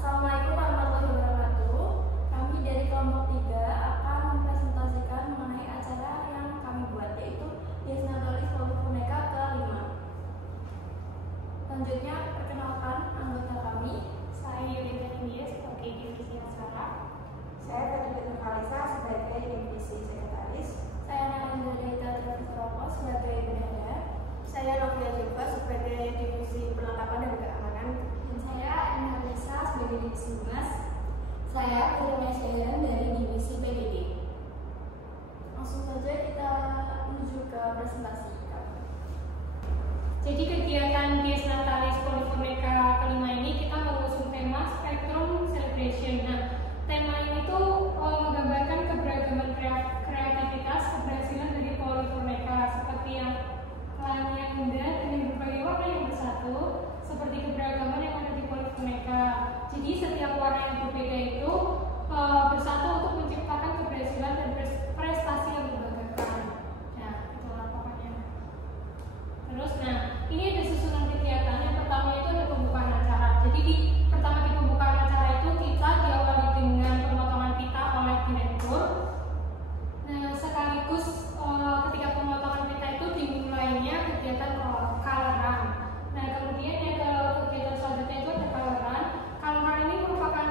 Assalamualaikum warahmatullahi wabarakatuh. Kami dari kelompok 3 akan mempresentasikan mengenai acara yang kami buat, yaitu Dies Natalis Polifroneka ke-5. Selanjutnya, perkenalkan anggota kami. Saya Yulita India sebagai divisi acara. Saya Fadila Nurhalisa sebagai divisi sekretaris. Saya Nalendra Daita Travisoropo sebagai bendahara. Saya Novia Zulfa sebagai divisi perlengkapan dan keamanan. Dan saya Nalisa sebagai divisi humas. Saya Firman Syairan dari divisi PDD. Langsung saja kita menuju ke presentasi kami. Jadi kegiatan Dies Natalis Polifroneka ke-5 ini kita mengusung tema Spectrum Celebration. Nah, tema ini tuh menggambarkan keberagaman kreativitas keberhasilan dari Polifroneka seperti yang yang indah dan yang berbagai warna yang bersatu, seperti keberagaman yang ada di Polifroneka. Jadi setiap warna yang berbeda itu bersatu untuk menciptakan keberhasilan dan prestasi yang membanggakan. Nah, itulah pokoknya. Terus, ini ada susunan kegiatan. Yang pertama itu ada pembukaan acara. Jadi di pembukaan acara itu kita diawali dengan pemotongan pita oleh direktur. Nah, sekaligus ketika pemotongan pita itu dimulainya kegiatan coloran. Nah, kemudian kegiatan selanjutnya itu ada coloran. Coloran ini merupakan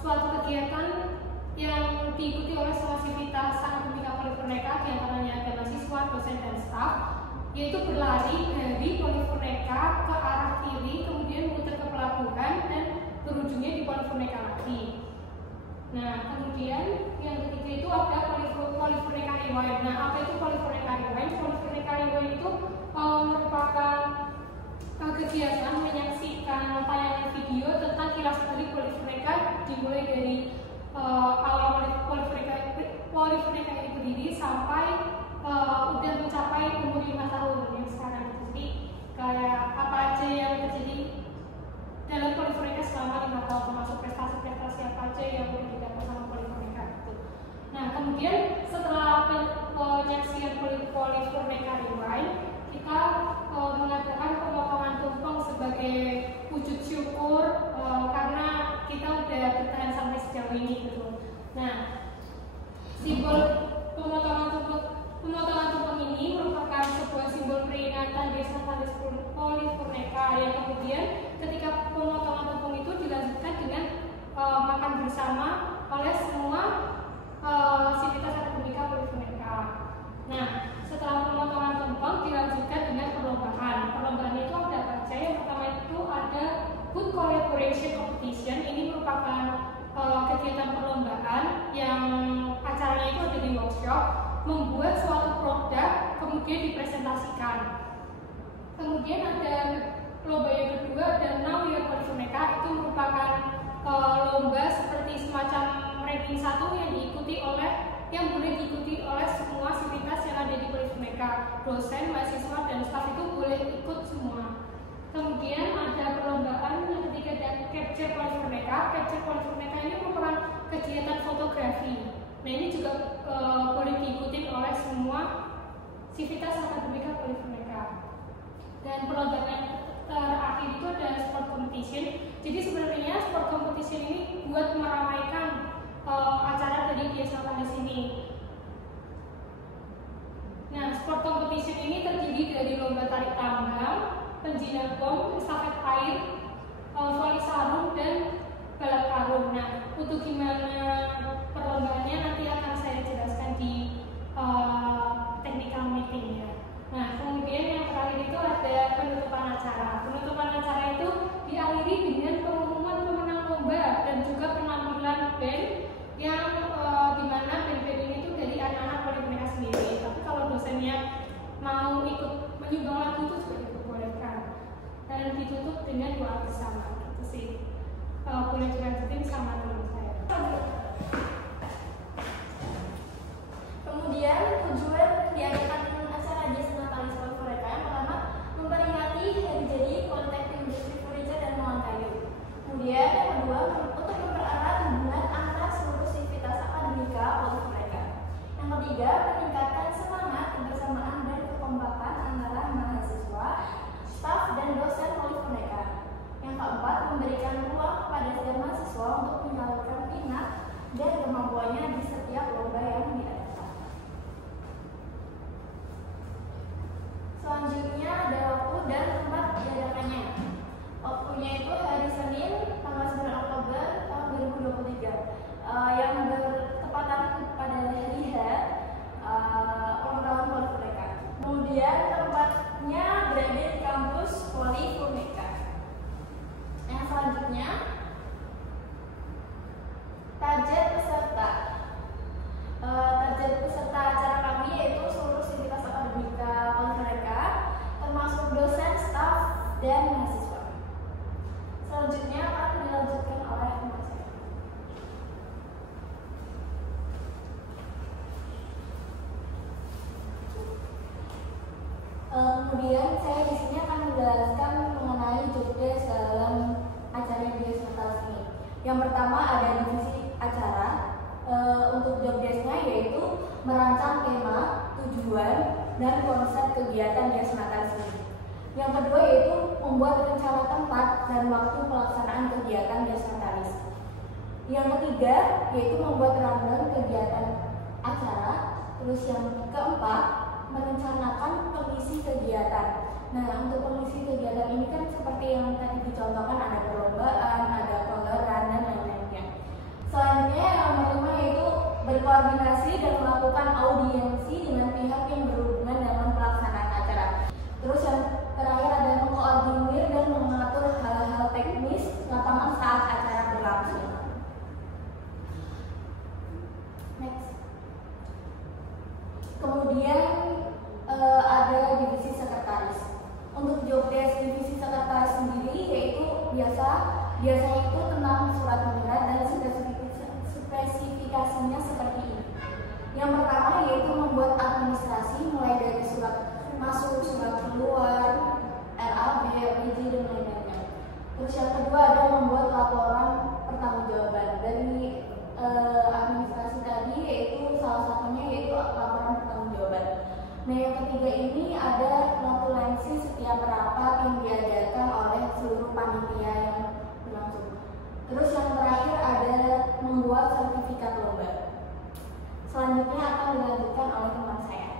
suatu kegiatan yang diikuti oleh semua sivitas akademika Polifroneka, diantaranya ada mahasiswa, dosen, dan staf, yaitu berlari dari Polifroneka ke arah kiri, kemudian muter ke pelabuhan dan berujungnya di Polifroneka lagi. Nah, kemudian yang ketiga itu ada Polifroneka Rewind. Nah, apa itu Polifroneka Rewind? Polifroneka Rewind itu merupakan kegiatan menyaksikan tayangan video tentang kilas balik Polifroneka dimulai dari awal Polifroneka itu berdiri sampai udah mencapai umur 5 tahun yang sekarang. Jadi kayak apa aja yang terjadi dalam Polifroneka selama 5 tahun, termasuk prestasi-prestasi apa aja yang boleh didapat sama Polifroneka itu. Nah, kemudian setelah penyaksian Polifroneka Rewind, kita mengadakan pemotongan tumpeng sebagai wujud syukur karena kita udah bertahan sampai sejauh ini gitu. Nah, simbol pemotongan tumpeng ini merupakan sebuah simbol peringatan Dies Natalis Polifroneka yang kemudian ketika pemotongan tumpeng itu dilanjutkan dengan makan bersama oleh semua sivitas akademika Polifroneka. Nah, setelah pemotongan tumpeng dilanjutkan dengan perlombaan. Perlombaan itu ada apa aja? Yang pertama itu ada Good Collaboration Competition. Ini merupakan kegiatan perlombaan yang acaranya itu ada di workshop, membuat suatu produk kemudian dipresentasikan. Kemudian ada lomba yang kedua, ada Now We Are Polifroneka. Itu merupakan lomba seperti semacam ranking 1 yang boleh diikuti oleh semua sivitas yang ada di Polifroneka. Dosen, mahasiswa, dan staf itu boleh ikut semua. Kemudian ada perlombaan yang ketiga, ada Capture Polifroneka. Capture Polifroneka ini merupakan kegiatan fotografi. Nah, ini juga boleh diikuti oleh semua sivitas akademika Polifroneka. Dan perlombaan yang terakhir itu ada sport competition. Jadi sebenarnya sport competition ini buat meramaikan acara dari Dies Natalis ini. Nah, sport competition ini terdiri dari lomba tarik tambang, penjinak bom, estafet air, voli sarung, dan balap karung. Nah, untuk gimana perlombaannya nanti akan saya jelaskan di technical meeting ya. Nah, kemudian yang terakhir itu ada penutupan acara. Penutupan acara itu diakhiri dengan pengumuman pemenang lomba dan juga penampilan band yang dimana band-band ini tuh dari anak-anak Polifroneka sendiri. Tapi kalau dosennya mau ikut menyumbang lagu itu juga diperbolehkan. Dan ditutup dengan doa bersama. Itu sih. Boleh dilanjutin sama teman saya. Kemudian tujuan diadakan acara Dies Natalis Polifroneka yang pertama memperingati hari jadi Politeknik Industri Furniture dan Ruangan Kayu. Kemudian yang kedua untuk mempererat hubungan antara seluruh sivitas akademika Polifroneka. Yang ketiga meningkatkan semangat kebersamaan dan kekompakan antara mahasiswa, staf, dan dosen Polifroneka. Yang keempat kepada setiap mahasiswa untuk menyalurkan minat dan kemampuannya di setiap lomba yang diadakan. Selanjutnya ada waktu dan tempat diadakannya. Waktunya itu hari Senin tanggal 9 Oktober tahun 2023 yang bertepatan pada hari H ulang tahun Polifureka. Kemudian tempatnya berada di kampus Polifureka. Yang selanjutnya target peserta. Target peserta acara kami yaitu seluruh sivitas akademika Polifureka, termasuk dosen, staf, dan mahasiswa. Selanjutnya akan dilanjutkan oleh teman saya. Kemudian saya di sini akan menjelaskan mengenai job desk dalam acara Dies Natalis ini. Yang pertama ada divisi acara. Untuk job desk-nya yaitu merancang tema, tujuan, dan konsep kegiatan Dies Natalis ini. Yang kedua yaitu membuat rencana tempat dan waktu pelaksanaan kegiatan Dies Natalis. Yang ketiga yaitu membuat rundown kegiatan acara. Terus yang keempat merencanakan pengisi kegiatan. Nah, untuk pengisi kegiatan ini kan seperti yang tadi dicontohkan, ada perlombaan, ada pameran, dan lain-lainnya. Selanjutnya yang nomor 5 yaitu berkoordinasi dan melakukan audiensi dengan pihak yang berhubungan dengan pelaksanaan acara. Terus yang terakhir ada mengkoordinir dan mengatur hal-hal teknis lapangan saat acara berlangsung. Next. Kemudian ada divisi sekretaris. Untuk job desk divisi sekretaris sendiri yaitu biasanya itu tentang surat menyurat dan spesifikasinya seperti ini. Yang pertama yaitu membuat administrasi mulai dari surat masuk, surat keluar, RAB, RPJ, dan lain-lainnya. Terus yang kedua ada membuat laporan pertanggungjawaban. Dari administrasi tadi yaitu salah satunya yaitu laporan pertanggungjawaban. Nah, yang ketiga ini ada notulensi setiap rapat yang diadakan oleh seluruh panitia yang berlangsung. Terus yang terakhir ada membuat sertifikat lomba. Selanjutnya akan dilanjutkan oleh teman saya.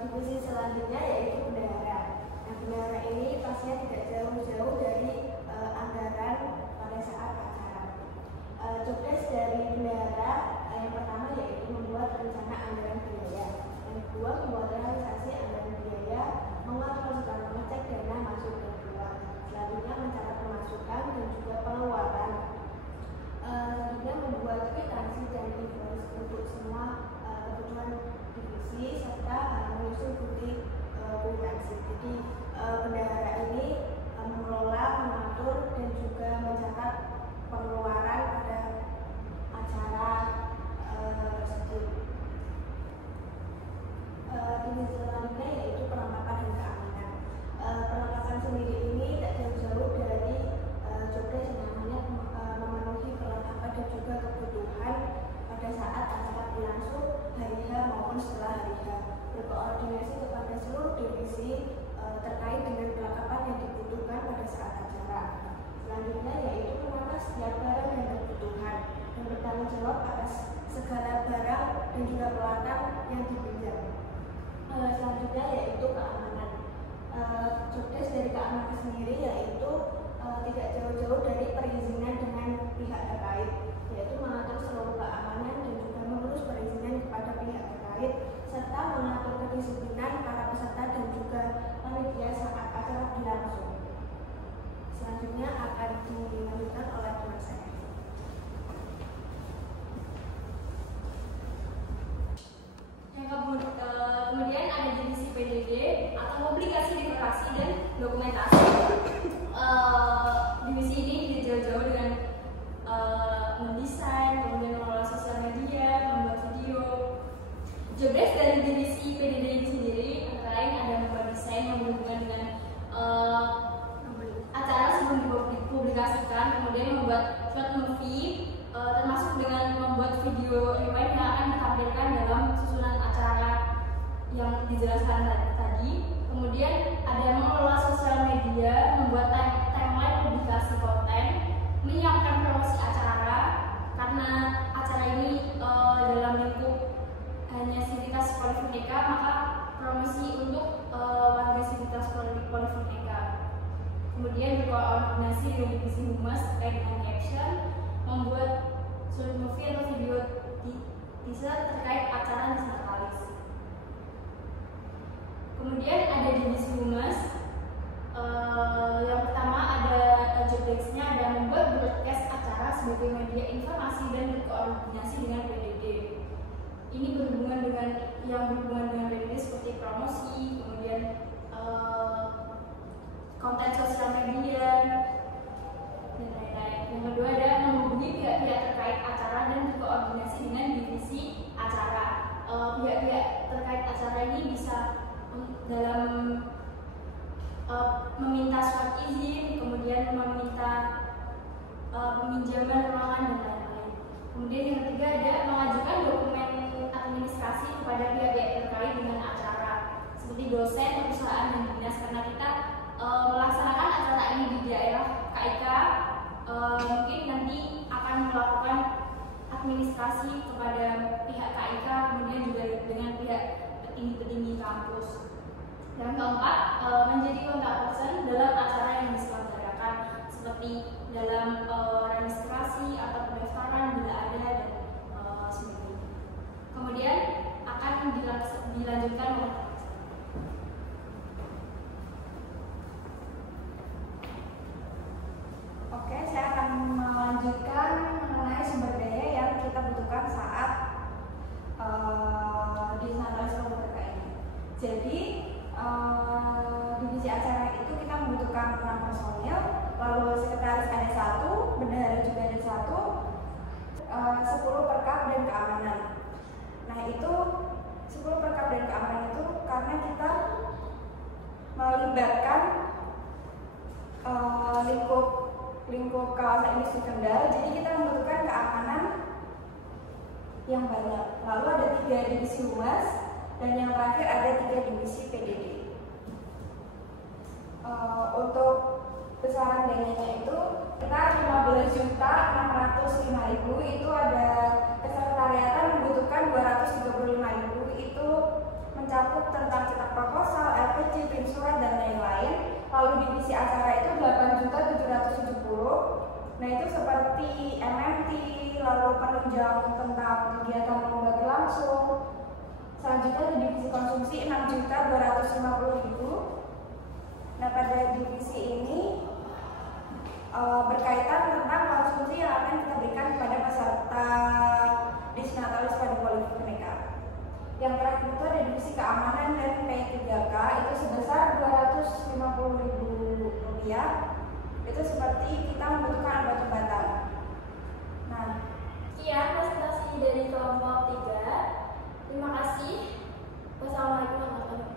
Divisi selanjutnya yaitu bendahara. Nah, bendahara ini pastinya tidak jauh-jauh dari anggaran pada saat acara. Job desk dari bendahara yang pertama yaitu membuat rencana anggaran biaya. Yang kedua membuat realisasi anggaran biaya, mengatur serta mengecek dana masuk dan keluar. Selanjutnya mencatat pemasukan dan juga pengeluaran. Selanjutnya membuat kwitansi dan invoice untuk semua kebutuhan divisi serta menyusun bukti kwitansi. Jadi bendahara ini mengelola, mengatur, dan juga mencatat pengeluaran pada acara tersebut. Divisi selanjutnya yaitu perlengkapan dan keamanan. Perlengkapan sendiri ini tak jauh-jauh dari job desk yang namanya memenuhi perlengkapan dan juga kebutuhan pada saat acara berlangsung hari H maupun setelah hari H. Berkoordinasi kepada seluruh divisi terkait dengan perlengkapan yang dibutuhkan pada saat acara. Selanjutnya yaitu menata setiap barang dan kebutuhan dan bertanggung jawab atas segala barang dan juga peralatan yang dipinjam. Selanjutnya yaitu keamanan. Job desk dari keamanan sendiri yaitu tidak jauh-jauh dari perizinan dengan pihak terkait, yaitu mengatur seluruh keamanan dan juga mengurus perizinan kepada pihak terkait serta mengatur kedisiplinan para peserta dan juga panitia saat acara berlangsung. Selanjutnya akan dilanjutkan oleh teman saya. Kemudian ada divisi PDD atau publikasi, literasi, dan dokumentasi. Divisi ini tidak jauh-jauh dengan mendesain, kemudian mengelola sosial media, membuat video. Job desk dari divisi PDD ini sendiri antara lain ada membuat desain yang berhubungan dengan acara sebelum dipublikasikan, kemudian membuat short movie, termasuk dengan membuat video rewind yang akan ditampilkan dalam susunan acara yang dijelaskan tadi. Kemudian ada mengelola sosial media, membuat timeline publikasi konten, menyiapkan promosi acara, karena acara ini dalam lingkup hanya Sivitas Polifonika, maka promosi untuk warga Sivitas Polifonika. Kemudian berkoordinasi dengan divisi humas terkait dengan caption, membuat short movie atau video teaser terkait acara Disnatalis. Kemudian ada divisi humas. Yang pertama ada job desk-nya, ada membuat broadcast acara sebagai media informasi dan berkoordinasi dengan PDD. Ini berhubungan dengan PDD seperti promosi, kemudian konten sosial media dan lain-lain. Yang kedua ada menghubungi pihak-pihak terkait acara dan berkoordinasi dengan divisi acara. Pihak-pihak terkait acara ini bisa dalam meminta surat izin, kemudian meminta peminjaman ruangan dan lain-lain. Kemudian yang ketiga ada mengajukan dokumen administrasi kepada pihak-pihak terkait dengan acara, seperti dosen, perusahaan, dan dinas, karena kita melaksanakan acara ini di daerah KIK, mungkin nanti akan melakukan administrasi kepada pihak KIK, kemudian juga dengan pihak petinggi-petinggi kampus. Yang keempat, menjadi kontak person dalam acara yang diselenggarakan, seperti dalam registrasi atau pendaftaran bila ada dan sebagainya. Kemudian akan dilanjutkan oleh Oke, saya akan melanjutkan mengenai sumber daya yang kita butuhkan saat Disnatalis Polifonika ini. Jadi divisi acara itu kita membutuhkan 6 personil, lalu sekretaris ada 1, bendahara juga ada 1, 10 perkap dan keamanan. Nah itu 10 perkap dan keamanan itu karena kita melibatkan lingkup kawasan industri Kendal, jadi kita membutuhkan keamanan yang banyak. Lalu ada 3 divisi humas dan yang terakhir ada 3 divisi PDD. Untuk besaran dananya itu sekitar 15.605.000, itu ada kesekretariatan membutuhkan 235.000, itu mencakup tentang cetak proposal, LPC, print surat dan lain-lain. Lalu divisi acara itu 8.770. Nah itu seperti MMT, lalu penunjang tentang kegiatan lomba berlangsung. Selanjutnya di divisi konsumsi 6.250.000. Nah pada divisi ini berkaitan tentang konsumsi yang akan kita berikan kepada peserta Disnatalis pada Polifonika. Yang terakhir itu ada divisi keamanan dan P3K, itu sebesar 250.000 rupiah. Itu seperti kita membutuhkan obat-obatan. Nah, sekian presentasi dari kelompok 3. Terima kasih. Wassalamualaikum warahmatullahi wabarakatuh.